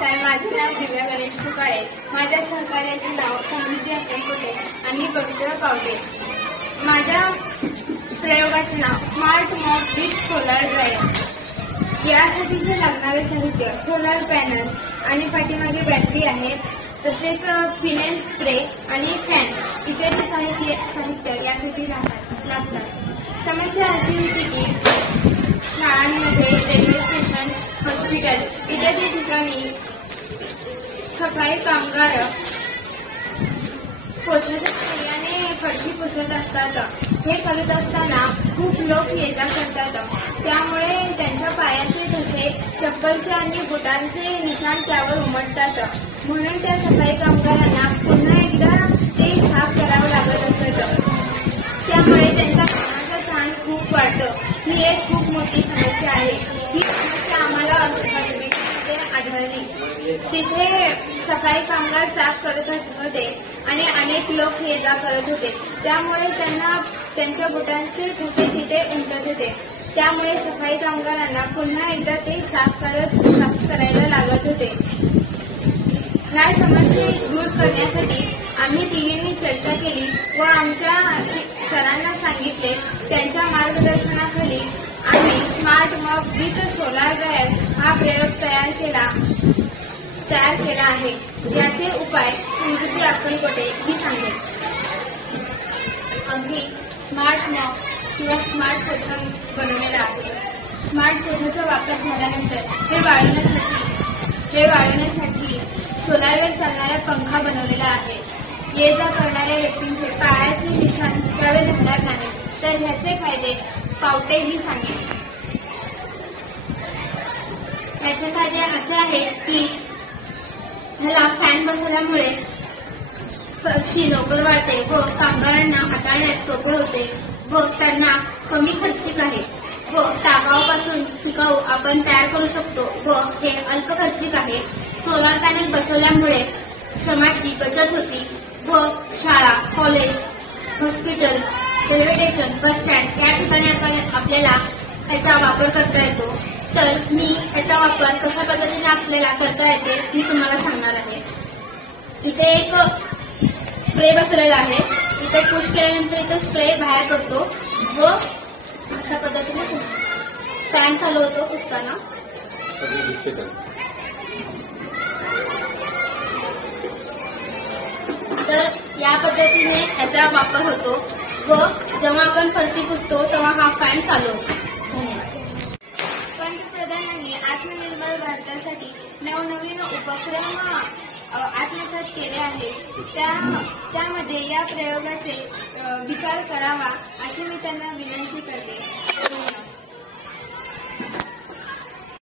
नमस्कार, माझे नाव दिव्या गणेश फुकाळे. माझ्या सहकार्याचे नाव समृद्धी अक्कलकोटे आणि पवित्र पावडे. माझ्या प्रयोगाचे नाव smart mop with solar dryer. यासाठीचे लागणारे साहित्य सोलार पॅनल आणि पाठीमागे बॅटरी आहे, तसेच फिनेल स्प्रे आणि फॅन इत्यादी साहित्य यासाठी लागतात. समस्या अशी होती की शाळांमध्ये, रेल्वे स्टेशन, हॉस्पिटल इत्यादी ठिकाणी सफाई कामगार पोछाच्या साहाय्याने फरशी पुसत असतात. हे करत असताना खूप लोक ये-जा करतात, त्यामुळे त्यांच्या पायाचे ठसे, चप्पलचे आणि बुटांचे निशाण त्यावर उमटतात. म्हणून त्या सफाई कामगारांना पुन्हा एकदा ते साफ करावं लागत असत. त्यामुळे त्यांच्या कामाचं ताण खूप वाढतं. ही एक खूप मोठी समस्या आहे. ही समस्या आम्हाला हॉस्पिटलमध्ये आढळली. तिथे सफाई कामगार साफ करत होते आणि अनेक लोक ये-जा करत होते, त्यामुळे त्यांना त्यांच्या बुटांचे ठसे तिथे उमटत होते. त्यामुळे सफाई कामगारांना पुन्हा एकदा ते साफ करायला लागत होते. ह्या समस्या दूर करण्यासाठी आम्ही तिघींनी चर्चा केली व आमच्या सरांना सांगितले. त्यांच्या मार्गदर्शनाखाली आम्ही smart mop with solar dryer हा प्रयोग तयार केला आहे. याचे उपाय समृद्धी अक्कलकोटे ही सांगेल. आम्ही स्मार्ट मॉप किंवा स्मार्ट पोछा बनवलेला आहे. स्मार्ट पोछाचा वापर झाल्यानंतर हे वाळवण्यासाठी सोलारवर चालणारा पंखा बनवलेला आहे. ये-जा करणाऱ्या व्यक्तींचे पायाचे निशाण त्यावे राहणार नाही. तर ह्याचे फायदे पावटे ही सांगेल. याचे फायदे असे आहेत की ह्याला फॅन बसवल्यामुळे फरशी लवकर वाळते व कामगारांना हाताळण्यास सोपे होते व त्यांना कमी खर्चिक आहे व टाकाऊपासून टिकाऊ आपण तयार करू शकतो व हे अल्प खर्चिक आहे. सोलार पॅनल बसवल्यामुळे श्रमाची बचत होती व शाळा, college, hospital, railway station, bus stand या ठिकाणी आपल्याला याचा वापर करता येतो. तर मी याचा वापर कशा पद्धतीने आपल्याला करता येते मी तुम्हाला सांगणार आहे. इथे एक स्प्रे बसवलेला आहे. इथे पुश केल्यानंतर इथे स्प्रे बाहेर पडतो व अशा पद्धतीने फॅन चालू होतो पुसताना. तर या पद्धतीने याचा वापर होतो व जेव्हा आपण फरशी पुसतो तेव्हा हा फॅन चालू होतो. धन्यवाद. पंतप्रधानांनी आत्मनिर्भर भारतासाठी नवनवीन उपक्रम आत्मसात केले आहेत. त्यामध्ये या प्रयोगाचे विचार करावा अशी मी त्यांना विनंती करते.